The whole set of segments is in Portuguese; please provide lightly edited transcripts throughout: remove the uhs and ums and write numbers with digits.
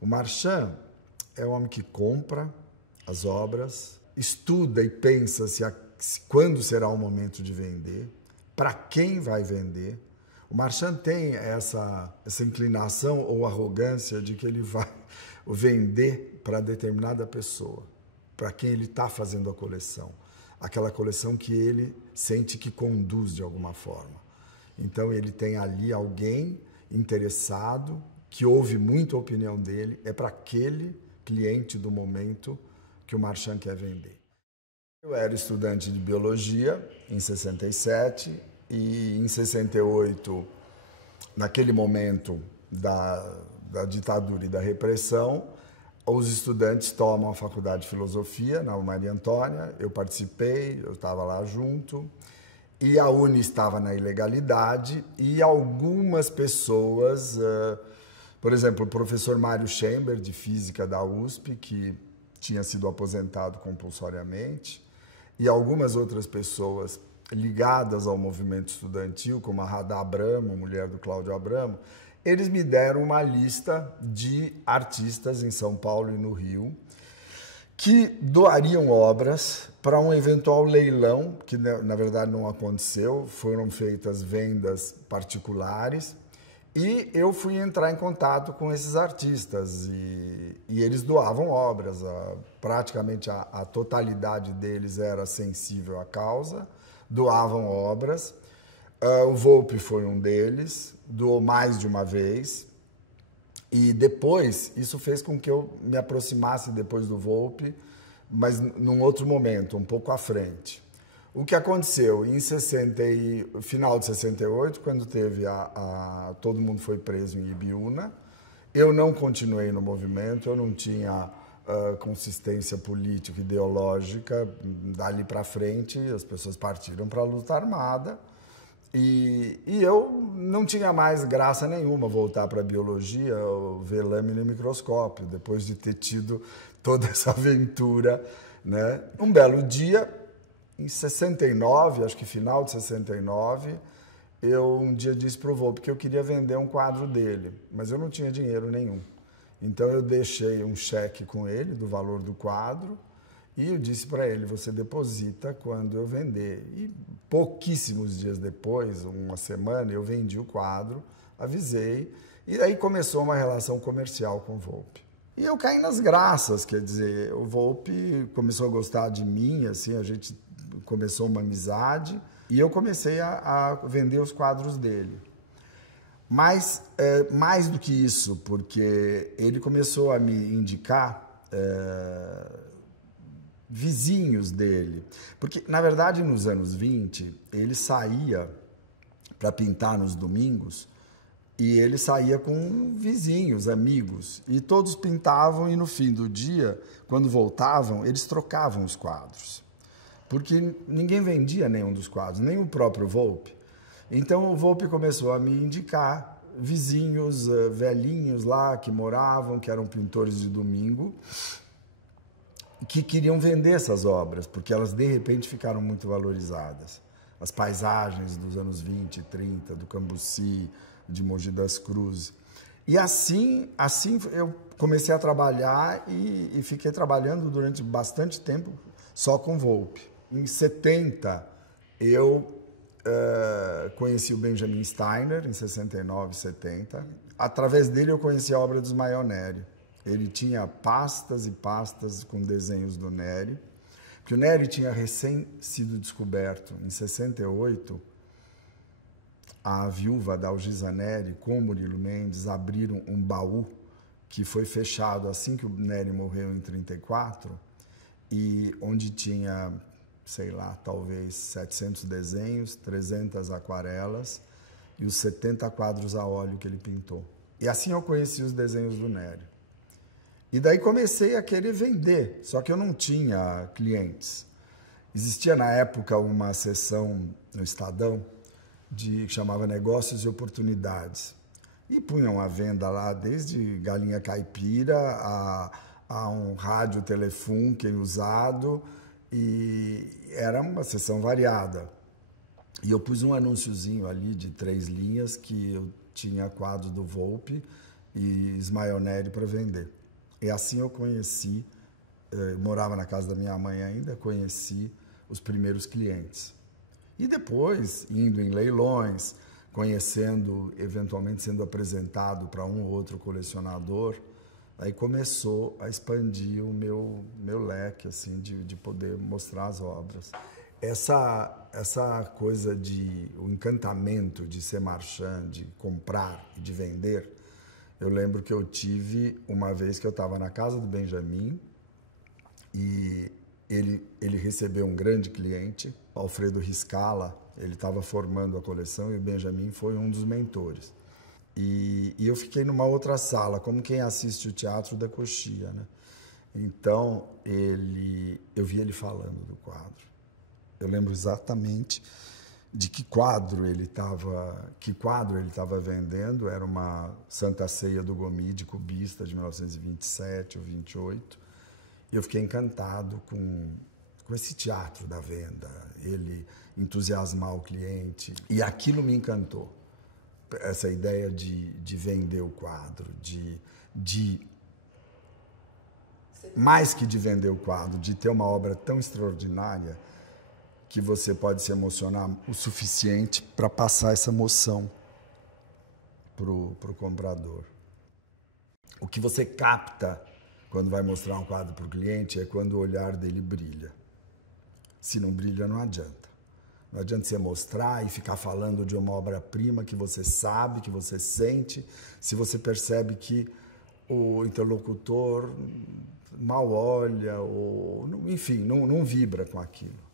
O Marchand é um homem que compra as obras, estuda e pensa quando será o momento de vender, para quem vai vender. O Marchand tem essa inclinação ou arrogância de que ele vai vender para determinada pessoa, para quem ele está fazendo a coleção. Aquela coleção que ele sente que conduz de alguma forma. Então ele tem ali alguém interessado, que ouve muito a opinião dele, é para aquele cliente do momento que o Marchand quer vender. Eu era estudante de biologia em 67 e em 68, naquele momento da ditadura e da repressão, os estudantes tomam a faculdade de filosofia na Maria Antônia, eu participei, eu estava lá junto, e a Uni estava na ilegalidade e algumas pessoas, por exemplo, o professor Mário Schember, de Física da USP, que tinha sido aposentado compulsoriamente, e algumas outras pessoas ligadas ao movimento estudantil, como a Radha Abramo, mulher do Cláudio Abramo, eles me deram uma lista de artistas em São Paulo e no Rio que doariam obras para um eventual leilão, que na verdade não aconteceu, foram feitas vendas particulares, e eu fui entrar em contato com esses artistas e eles doavam obras, praticamente a totalidade deles era sensível à causa, doavam obras. O Volpi foi um deles, doou mais de uma vez. E depois, isso fez com que eu me aproximasse depois do Volpi, mas num outro momento, um pouco à frente. O que aconteceu? Final de 68, quando teve todo mundo foi preso em Ibiúna, eu não continuei no movimento, eu não tinha consistência política, ideológica. Dali para frente, as pessoas partiram para a luta armada. E eu não tinha mais graça nenhuma voltar para a biologia, ver lâmina e microscópio, depois de ter tido toda essa aventura, né? Um belo dia, em 69, acho que final de 69, eu um dia disse para o Volpi que eu queria vender um quadro dele, mas eu não tinha dinheiro nenhum. Então eu deixei um cheque com ele do valor do quadro, e eu disse para ele, você deposita quando eu vender. E pouquíssimos dias depois, uma semana, eu vendi o quadro, avisei, e aí começou uma relação comercial com o Volpi. E eu caí nas graças, quer dizer, o Volpi começou a gostar de mim, assim, a gente começou uma amizade, e eu comecei a vender os quadros dele. Mas, mais do que isso, porque ele começou a me indicar vizinhos dele. Porque, na verdade, nos anos 20, ele saía para pintar nos domingos e ele saía com vizinhos, amigos. E todos pintavam e, no fim do dia, quando voltavam, eles trocavam os quadros. Porque ninguém vendia nenhum dos quadros, nem o próprio Volpi. Então, o Volpi começou a me indicar vizinhos velhinhos lá que moravam, que eram pintores de domingo, que queriam vender essas obras, porque elas, de repente, ficaram muito valorizadas. As paisagens dos anos 20 e 30, do Cambuci, de Mogi das Cruzes. E assim eu comecei a trabalhar e fiquei trabalhando durante bastante tempo só com Volpi. Em 70, eu conheci o Benjamin Steiner, em 69, 70. Através dele, eu conheci a obra dos Maioneri. Ele tinha pastas e pastas com desenhos do Neri, porque o Neri tinha recém sido descoberto. Em 68, a viúva da Algisa Neri com o Murilo Mendes abriram um baú que foi fechado assim que o Neri morreu em 34, e onde tinha, sei lá, talvez 700 desenhos, 300 aquarelas e os 70 quadros a óleo que ele pintou. E assim eu conheci os desenhos do Neri. E daí comecei a querer vender, só que eu não tinha clientes. Existia na época uma seção no Estadão que chamava Negócios e Oportunidades. E punham à venda lá desde galinha caipira a um rádio Telefunken usado, e era uma seção variada. E eu pus um anúnciozinho ali de 3 linhas que eu tinha quadro do Volpi e Ismael Neri para vender. E assim eu conheci, eu morava na casa da minha mãe ainda, conheci os primeiros clientes. E depois, indo em leilões, conhecendo, eventualmente sendo apresentado para um ou outro colecionador, aí começou a expandir o meu leque, assim, de poder mostrar as obras. Essa coisa o encantamento de ser marchand, de comprar e de vender, eu lembro que eu tive uma vez que eu estava na casa do Benjamin e ele recebeu um grande cliente, Alfredo Riscala, ele estava formando a coleção e o Benjamin foi um dos mentores. E eu fiquei numa outra sala, como quem assiste o Teatro da Coxia, né? Então, eu vi ele falando do quadro. Eu lembro exatamente de que quadro ele estava vendendo. Era uma Santa Ceia do Gomide, cubista, de 1927 ou 28. E eu fiquei encantado com esse teatro da venda, ele entusiasmar o cliente. E aquilo me encantou. Essa ideia de vender o quadro, mais que de vender o quadro, de ter uma obra tão extraordinária que você pode se emocionar o suficiente para passar essa emoção pro comprador. O que você capta quando vai mostrar um quadro para o cliente é quando o olhar dele brilha. Se não brilha, não adianta. Não adianta você mostrar e ficar falando de uma obra-prima que você sabe, que você sente, se você percebe que o interlocutor mal olha, ou, enfim, não vibra com aquilo.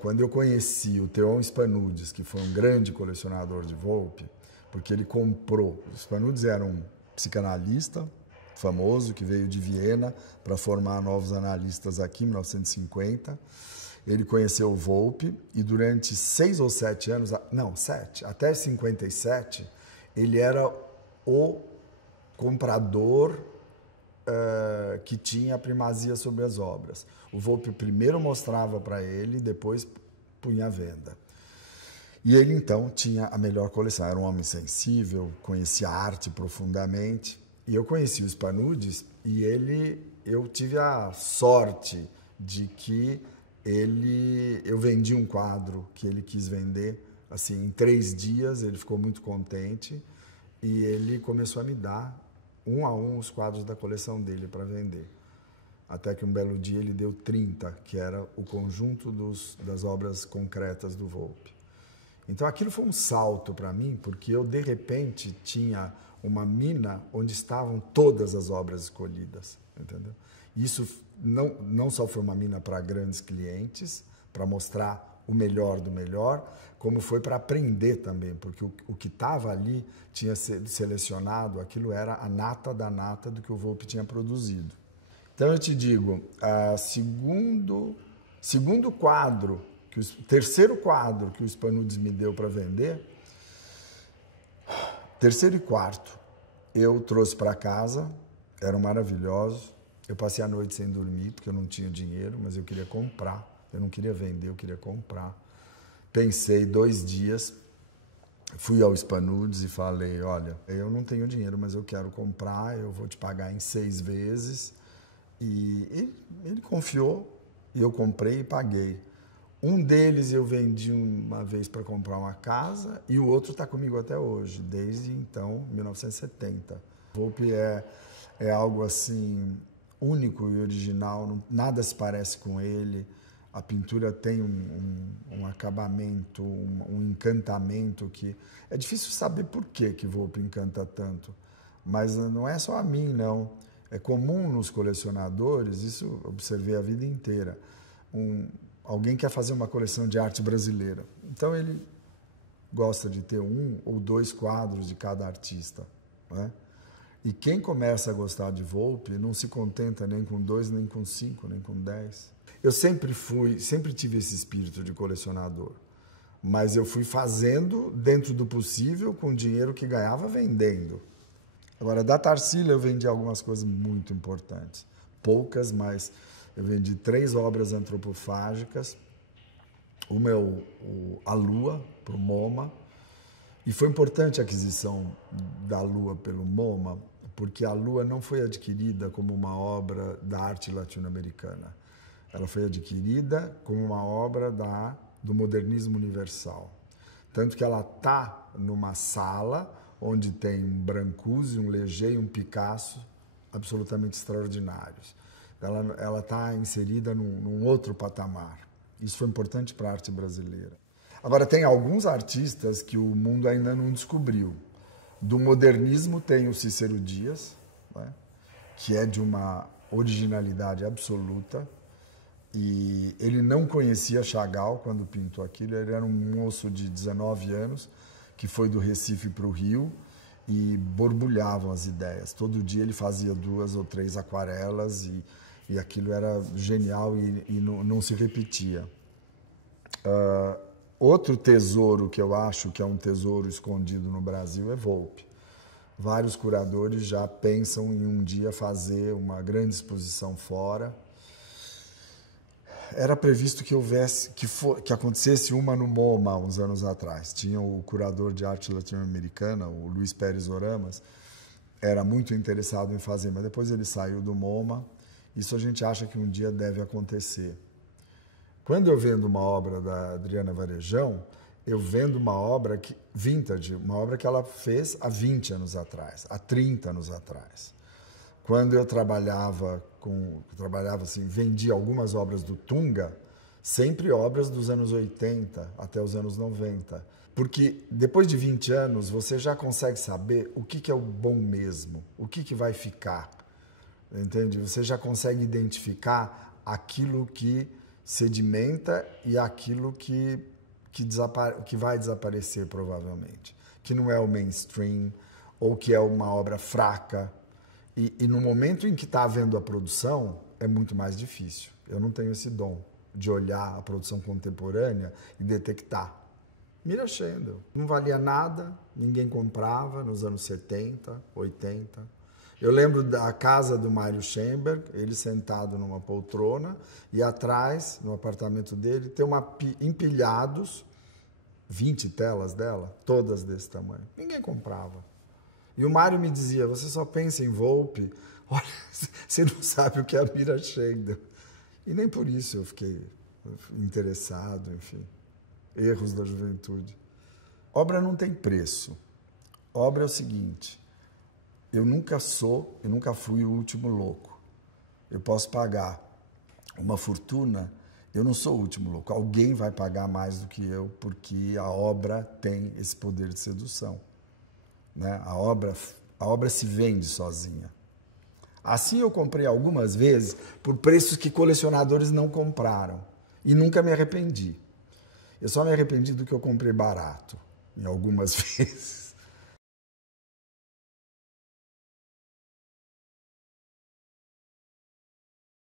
Quando eu conheci o Theon Spanudes, que foi um grande colecionador de Volpe, porque ele comprou. O Spanudes era um psicanalista famoso que veio de Viena para formar novos analistas aqui em 1950. Ele conheceu o Volpe e durante 6 ou 7 anos, não, 7, até 57, ele era o comprador que tinha a primazia sobre as obras. O Volpe primeiro mostrava para ele, depois punha à venda. E ele, então, tinha a melhor coleção. Era um homem sensível, conhecia a arte profundamente. E eu conheci o Spanudes e eu tive a sorte de que eu vendi um quadro que ele quis vender. Assim, em 3 dias, ele ficou muito contente e ele começou a me dar, um a um, os quadros da coleção dele para vender. Até que um belo dia ele deu 30, que era o conjunto das obras concretas do Volpe. Então aquilo foi um salto para mim, porque eu, de repente, tinha uma mina onde estavam todas as obras escolhidas, entendeu? Isso não só foi uma mina para grandes clientes, para mostrar o melhor do melhor, como foi para aprender também, porque o que estava ali tinha sido selecionado, aquilo era a nata da nata do que o Volpe tinha produzido. Então eu te digo, segundo quadro, terceiro quadro que o Spanudes me deu para vender, terceiro e quarto, eu trouxe para casa, eram maravilhosos. Eu passei a noite sem dormir, porque eu não tinha dinheiro, mas eu queria comprar. Eu não queria vender, eu queria comprar. Pensei 2 dias, fui ao Spanudes e falei, olha, eu não tenho dinheiro, mas eu quero comprar, eu vou te pagar em 6 vezes. E ele confiou, e eu comprei e paguei. Um deles eu vendi uma vez para comprar uma casa e o outro está comigo até hoje, desde então, 1970. Volpe é algo assim único e original, nada se parece com ele. A pintura tem um acabamento, um encantamento que... É difícil saber por que Volpe encanta tanto, mas não é só a mim, não. É comum nos colecionadores, isso eu observei a vida inteira. Alguém quer fazer uma coleção de arte brasileira, então ele gosta de ter 1 ou 2 quadros de cada artista, né? E quem começa a gostar de Volpe não se contenta nem com 2, nem com 5, nem com 10. Eu sempre tive esse espírito de colecionador, mas eu fui fazendo dentro do possível com o dinheiro que ganhava vendendo. Agora, da Tarsila eu vendi algumas coisas muito importantes, poucas, mas eu vendi 3 obras antropofágicas, uma é a Lua, para o MoMA, E foi importante a aquisição da Lua pelo MoMA, porque a Lua não foi adquirida como uma obra da arte latino-americana. Ela foi adquirida como uma obra do modernismo universal. Tanto que ela está numa sala onde tem um Brancusi, um Leger e um Picasso absolutamente extraordinários. Ela está inserida num outro patamar. Isso foi importante para a arte brasileira. Agora, tem alguns artistas que o mundo ainda não descobriu. Do modernismo tem o Cícero Dias, né, que é de uma originalidade absoluta. E ele não conhecia Chagall quando pintou aquilo. Ele era um moço de 19 anos que foi do Recife para o Rio e borbulhavam as ideias. Todo dia ele fazia 2 ou 3 aquarelas e aquilo era genial e não se repetia. Outro tesouro que eu acho que é um tesouro escondido no Brasil é Volpi. Vários curadores já pensam em um dia fazer uma grande exposição fora. Era previsto que acontecesse uma no MoMA uns anos atrás. Tinha o curador de arte latino-americana, o Luiz Pérez Oramas, era muito interessado em fazer, mas depois ele saiu do MoMA. Isso a gente acha que um dia deve acontecer. Quando eu vendo uma obra da Adriana Varejão, eu vendo uma obra vintage, uma obra que ela fez há 20 anos atrás, há 30 anos atrás. Quando eu trabalhava assim, vendia algumas obras do Tunga, sempre obras dos anos 80 até os anos 90. Porque depois de 20 anos, você já consegue saber o que é o bom mesmo, o que vai ficar. Entende? Você já consegue identificar aquilo que sedimenta e aquilo que vai desaparecer, provavelmente. Que não é o mainstream, ou que é uma obra fraca. E no momento em que está havendo a produção, é muito mais difícil. Eu não tenho esse dom de olhar a produção contemporânea e detectar. Mira Schendel. Não valia nada, ninguém comprava nos anos 70, 80. Eu lembro da casa do Mário Schemberg, ele sentado numa poltrona, e atrás, no apartamento dele, tem empilhados 20 telas dela, todas desse tamanho. Ninguém comprava. E o Mário me dizia, você só pensa em Volpi, olha, você não sabe o que é a Mira Schendel. E nem por isso eu fiquei interessado, enfim. Erros da juventude. Obra não tem preço. Obra é o seguinte, eu nunca fui o último louco. Eu posso pagar uma fortuna, eu não sou o último louco. Alguém vai pagar mais do que eu, porque a obra tem esse poder de sedução. Né? A obra se vende sozinha. Assim eu comprei algumas vezes por preços que colecionadores não compraram. E nunca me arrependi. Eu só me arrependi do que eu comprei barato, em algumas vezes.